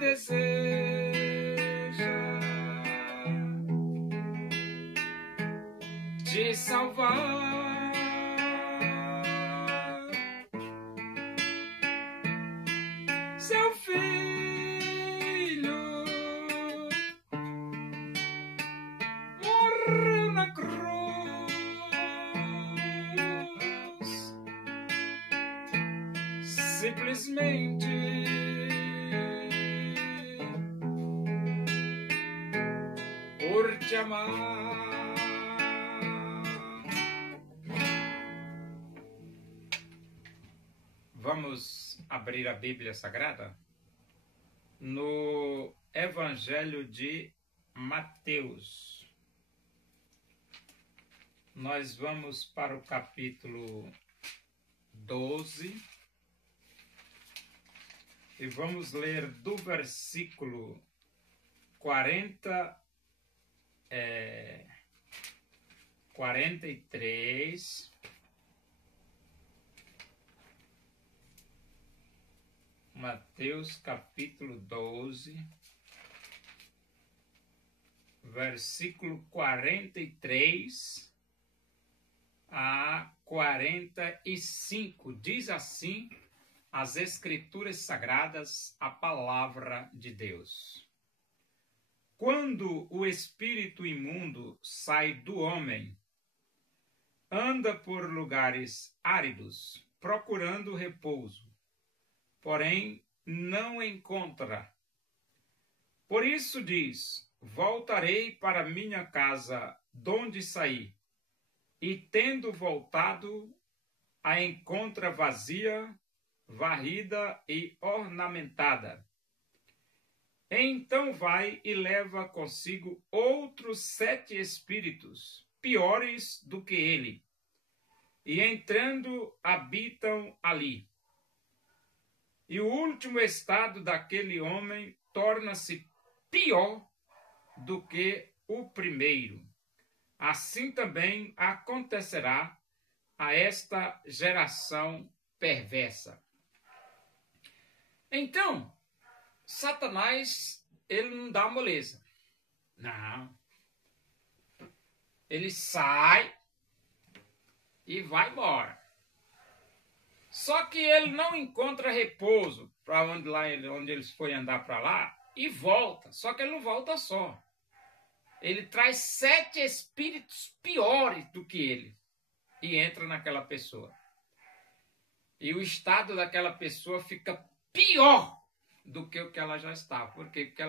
deseja te salvar. Seu filho morreu na cruz, simplesmente por te amar. Vamos abrir a Bíblia Sagrada no Evangelho de Mateus. Nós vamos para o capítulo 12 e vamos ler do versículo 43. Mateus capítulo 12, versículo 43 a 45. Diz assim as Escrituras Sagradas, a palavra de Deus. Quando o espírito imundo sai do homem, anda por lugares áridos, procurando repouso, porém não encontra. Por isso diz: voltarei para minha casa donde saí, e tendo voltado, a encontra vazia, varrida e ornamentada. Então vai e leva consigo outros 7 espíritos, piores do que ele, e entrando habitam ali. E o último estado daquele homem torna-se pior do que o primeiro. Assim também acontecerá a esta geração perversa. Então, Satanás, ele não dá moleza. Não. Ele sai e vai embora. Só que ele não encontra repouso para onde eles foram andar para lá e volta. Só que ele não volta só. Ele traz 7 espíritos piores do que ele e entra naquela pessoa. E o estado daquela pessoa fica pior do que o que ela já estava. Por quê? Porque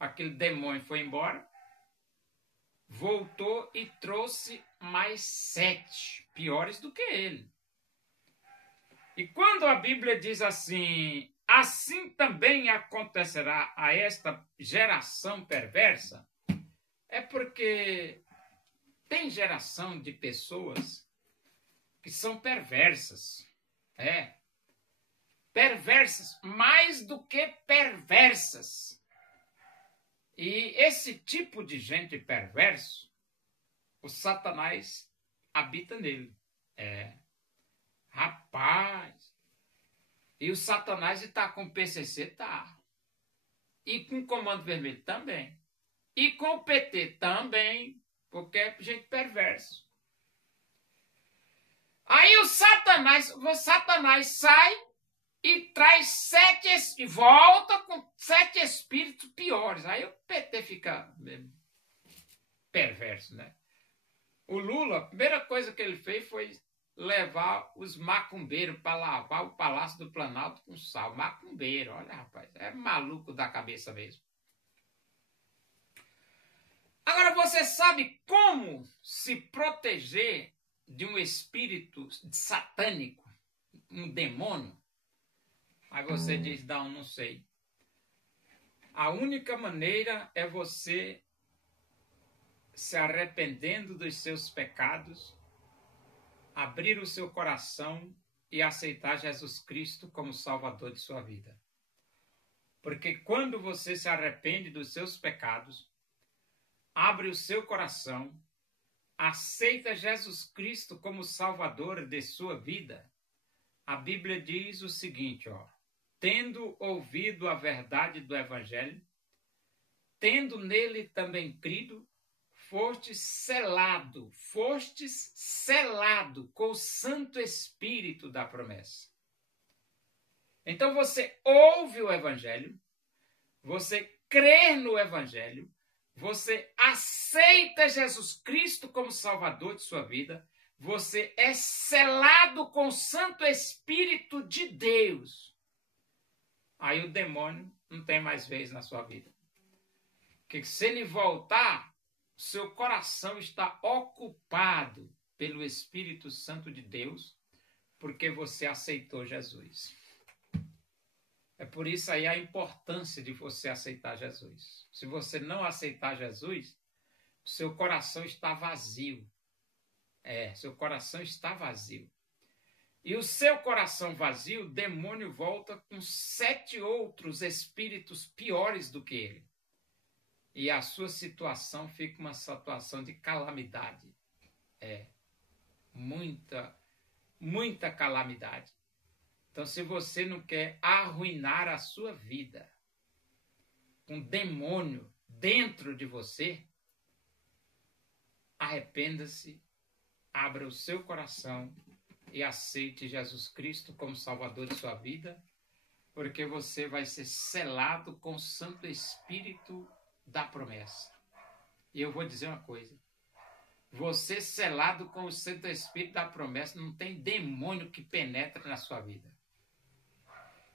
aquele demônio foi embora, voltou e trouxe mais 7 piores do que ele. E quando a Bíblia diz assim, assim também acontecerá a esta geração perversa, é porque tem geração de pessoas que são perversas. Perversas, mais do que perversas. E esse tipo de gente perverso, o Satanás habita nele. Rapaz, e o Satanás está com o PCC, tá. E com o Comando Vermelho também. E com o PT também, porque é gente perverso. Aí o Satanás sai e traz 7, e volta com 7 espíritos piores. Aí o PT fica mesmo perverso, né? O Lula, a primeira coisa que ele fez foi levar os macumbeiros para lavar o Palácio do Planalto com sal. Macumbeiro, olha, rapaz, é maluco da cabeça mesmo. Agora, você sabe como se proteger de um espírito satânico, um demônio? Aí você diz, não sei. A única maneira é você se arrependendo dos seus pecados, abrir o seu coração e aceitar Jesus Cristo como Salvador de sua vida. Porque quando você se arrepende dos seus pecados, abre o seu coração, aceita Jesus Cristo como Salvador de sua vida, a Bíblia diz o seguinte, tendo ouvido a verdade do Evangelho, tendo nele também crido, fostes selado com o Santo Espírito da promessa. Então você ouve o Evangelho, você crê no Evangelho, você aceita Jesus Cristo como Salvador de sua vida, você é selado com o Santo Espírito de Deus. Aí o demônio não tem mais vez na sua vida. Porque se ele voltar, seu coração está ocupado pelo Espírito Santo de Deus, porque você aceitou Jesus. É por isso aí a importância de você aceitar Jesus. Se você não aceitar Jesus, seu coração está vazio. Seu coração está vazio. E o seu coração vazio, o demônio volta com 7 outros espíritos piores do que ele. E a sua situação fica uma situação de calamidade. Muita calamidade. Então, se você não quer arruinar a sua vida com demônio dentro de você, arrependa-se, abra o seu coração e aceite Jesus Cristo como Salvador de sua vida, porque você vai ser selado com o Santo Espírito da promessa. E eu vou dizer uma coisa, você selado com o Santo Espírito da promessa, não tem demônio que penetre na sua vida.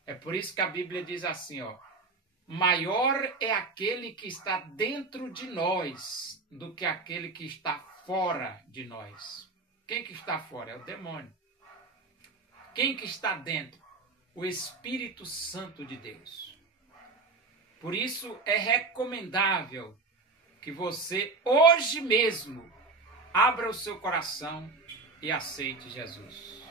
É por isso que a Bíblia diz assim, maior é aquele que está dentro de nós do que aquele que está fora de nós. Quem que está fora? É o demônio. Quem que está dentro? O Espírito Santo de Deus. Por isso é recomendável que você hoje mesmo abra o seu coração e aceite Jesus.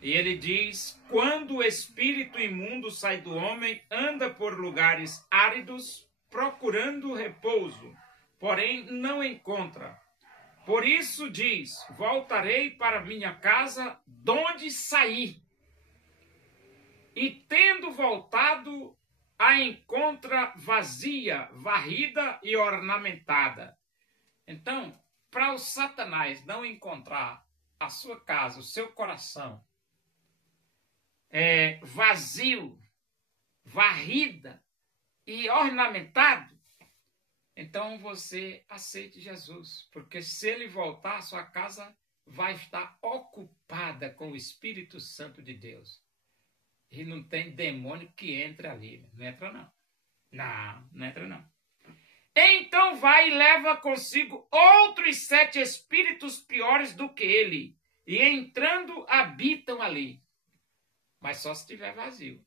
E ele diz, quando o espírito imundo sai do homem, anda por lugares áridos, procurando repouso, porém não encontra. Por isso diz, voltarei para minha casa, donde saí. E tendo voltado, a encontra vazia, varrida e ornamentada. Então, para o Satanás não encontrar a sua casa, o seu coração, vazio, varrida e ornamentado, então você aceite Jesus, porque se ele voltar, a sua casa vai estar ocupada com o Espírito Santo de Deus. E não tem demônio que entre ali. Não entra não. Não entra não. Então vai e leva consigo outros 7 espíritos piores do que ele, e entrando habitam ali. Mas só se estiver vazio.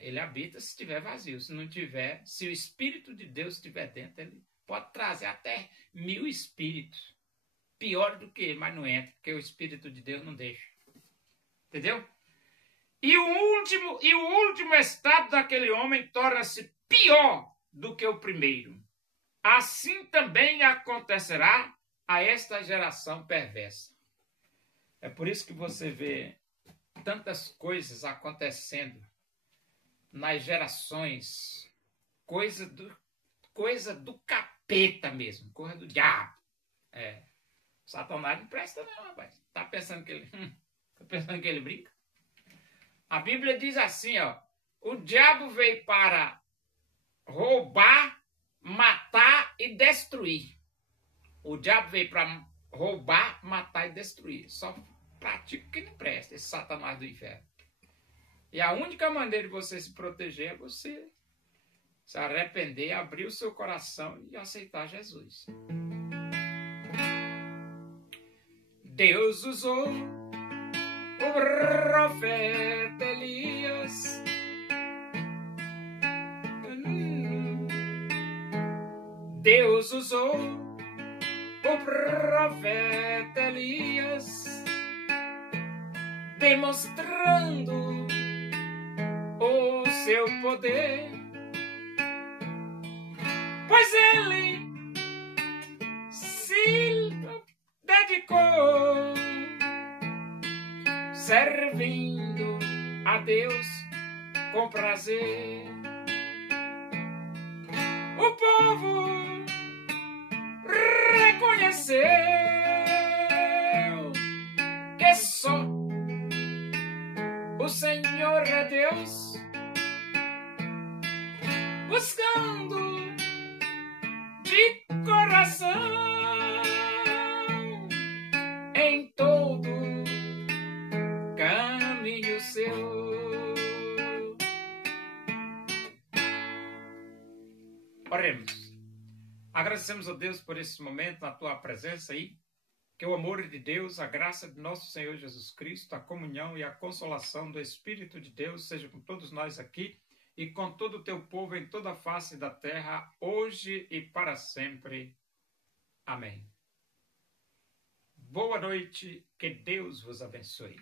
Ele habita se estiver vazio. Se não tiver, se o Espírito de Deus estiver dentro, ele pode trazer até 1000 espíritos. Pior do que ele, mas não entra, porque o Espírito de Deus não deixa. Entendeu? E o último estado daquele homem torna-se pior do que o primeiro. Assim também acontecerá a esta geração perversa. É por isso que você vê tantas coisas acontecendo nas gerações, coisa do capeta mesmo, coisa do diabo. Satanás não presta não, rapaz. Tá pensando que ele brinca? A Bíblia diz assim, o diabo veio para roubar, matar e destruir. O diabo veio para roubar, matar e destruir. Só pratica o que não presta, esse Satanás do inferno. E a única maneira de você se proteger é você se arrepender, abrir o seu coração e aceitar Jesus. Deus usou o profeta Elias. Deus usou o profeta Elias, demonstrando o seu poder, pois ele se dedicou servindo a Deus com prazer. O povo reconheceu que só o Senhor é Deus, buscando de coração em todo caminho seu. Oremos. Agradecemos a Deus por esse momento, na tua presença aí. Que o amor de Deus, a graça de nosso Senhor Jesus Cristo, a comunhão e a consolação do Espírito de Deus seja com todos nós aqui e com todo o teu povo em toda a face da terra, hoje e para sempre. Amém. Boa noite, que Deus vos abençoe.